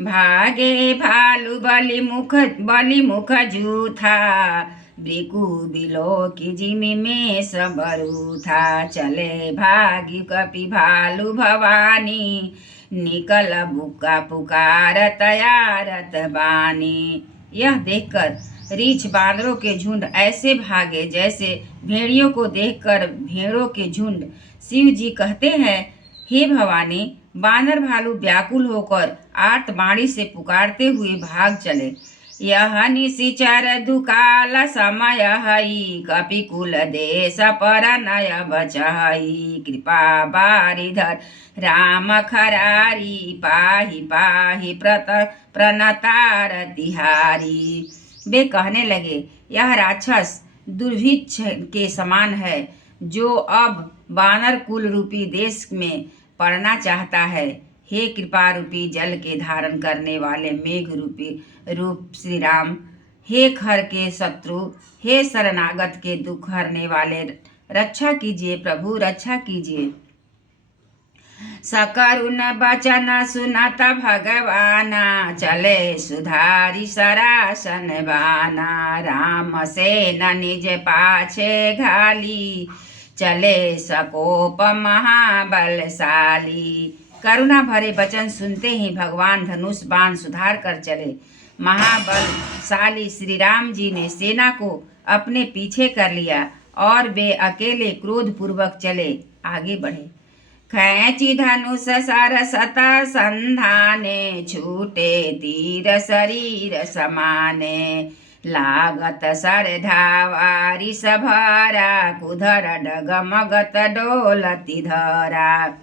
भागे भालू बलि मुख जूथा, ब्रिकु बिलो की जिमी में सबरू था। चले भागी कपि भालू भवानी, निकल बुक्का पुकारत यारत बानी। यह देखकर रीछ बांदरों के झुंड ऐसे भागे जैसे भेड़ियों को देखकर भेड़ों के झुंड। शिव जी कहते हैं, हे भवानी, बानर भालू व्याकुल होकर आर्तवाणी से पुकारते हुए भाग चले। यह निशिचर दुकाल समय हई, कपिकुल देश पर नय बचहई। कृपा बारिधर राम खरारी, पाहि पाहि प्रणतार तिहारी। वे कहने लगे, यह राक्षस दुर्भिक्ष के समान है, जो अब वानर कुल रूपी देश में पड़ना चाहता है। हे कृपा रूपी जल के धारण करने वाले मेघ रूपी रूप श्री राम, हे खर के शत्रु, हे शरणागत के दुख हरने वाले, रक्षा कीजिए प्रभु, रक्षा कीजिए। सकरुण बचन सुनत भगवाना, चले सुधारी सरासन बाना। राम सेन निज पाछे घाली, चले सकोप महाबलशाली। करुणा भरे वचन सुनते ही भगवान धनुष बाण सुधार कर चले। महाबलशाली श्री राम जी ने सेना को अपने पीछे कर लिया और वे अकेले क्रोध पूर्वक चले आगे बढ़े। खैची धनुष सरसत संधाने, छूटे तीर शरीर समाने। लागत सर धावारी सभरा, कुधर डगमगत डोलती धरा।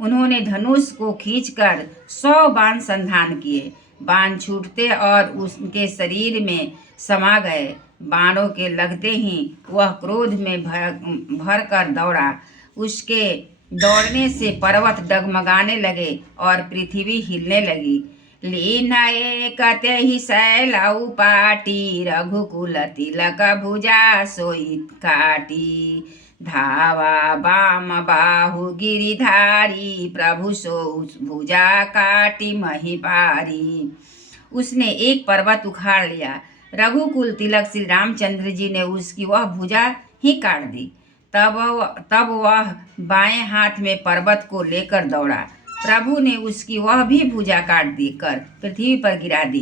उन्होंने धनुष को खींचकर 100 बाण संधान किए। बाण छूटते और उसके शरीर में समा गए। बाणों के लगते ही वह क्रोध में भर कर दौड़ा। उसके दौड़ने से पर्वत डगमगाने लगे और पृथ्वी हिलने लगी। लीन एकते ही शैल पाटी, रघुकुल तिलक भुजा सोई काटी। धावा बाम बाहु गिरिधारी, प्रभु सो भुजा काटी मही पारी। उसने एक पर्वत उखाड़ लिया। रघुकुल तिलक श्री रामचंद्र जी ने उसकी वह भुजा ही काट दी। तब वह बाएं हाथ में पर्वत को लेकर दौड़ा। प्रभु ने उसकी वह भी भुजा काट दी कर पृथ्वी पर गिरा दी।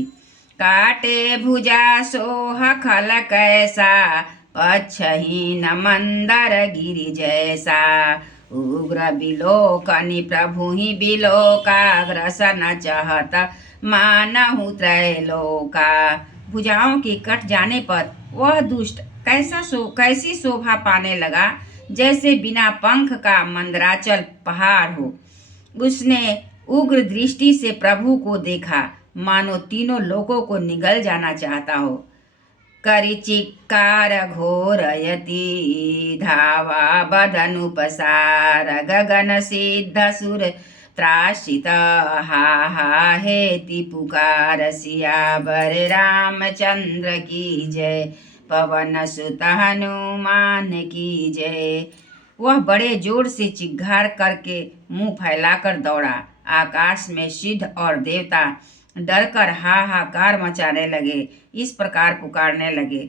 काटे भुजा सोह खल कैसा, पच्छहीन मंदर गिरि जैसा। उग्र बिलोकनि प्रभु ही बिलोका, ग्रसन चहत मानहु त्रैलोका। भुजाओं के कट जाने पर वह दुष्ट कैसी शोभा पाने लगा, जैसे बिना पंख का मंदराचल पहाड़ हो। उसने उग्र दृष्टि से प्रभु को देखा, मानो तीनों लोकों को निगल जाना चाहता हो। करि चिक्कार घोरयति, धावा बदनुपसार। गगन सिद्ध सुर त्रासित, हा हेति पुकार। सियावर रामचंद्र की जय, पवन सुत हनुमान की जय। वह बड़े जोर से चिल्लाकर करके मुंह फैलाकर दौड़ा। आकाश में सिद्ध और देवता डरकर हाहाकार मचाने लगे, इस प्रकार पुकारने लगे,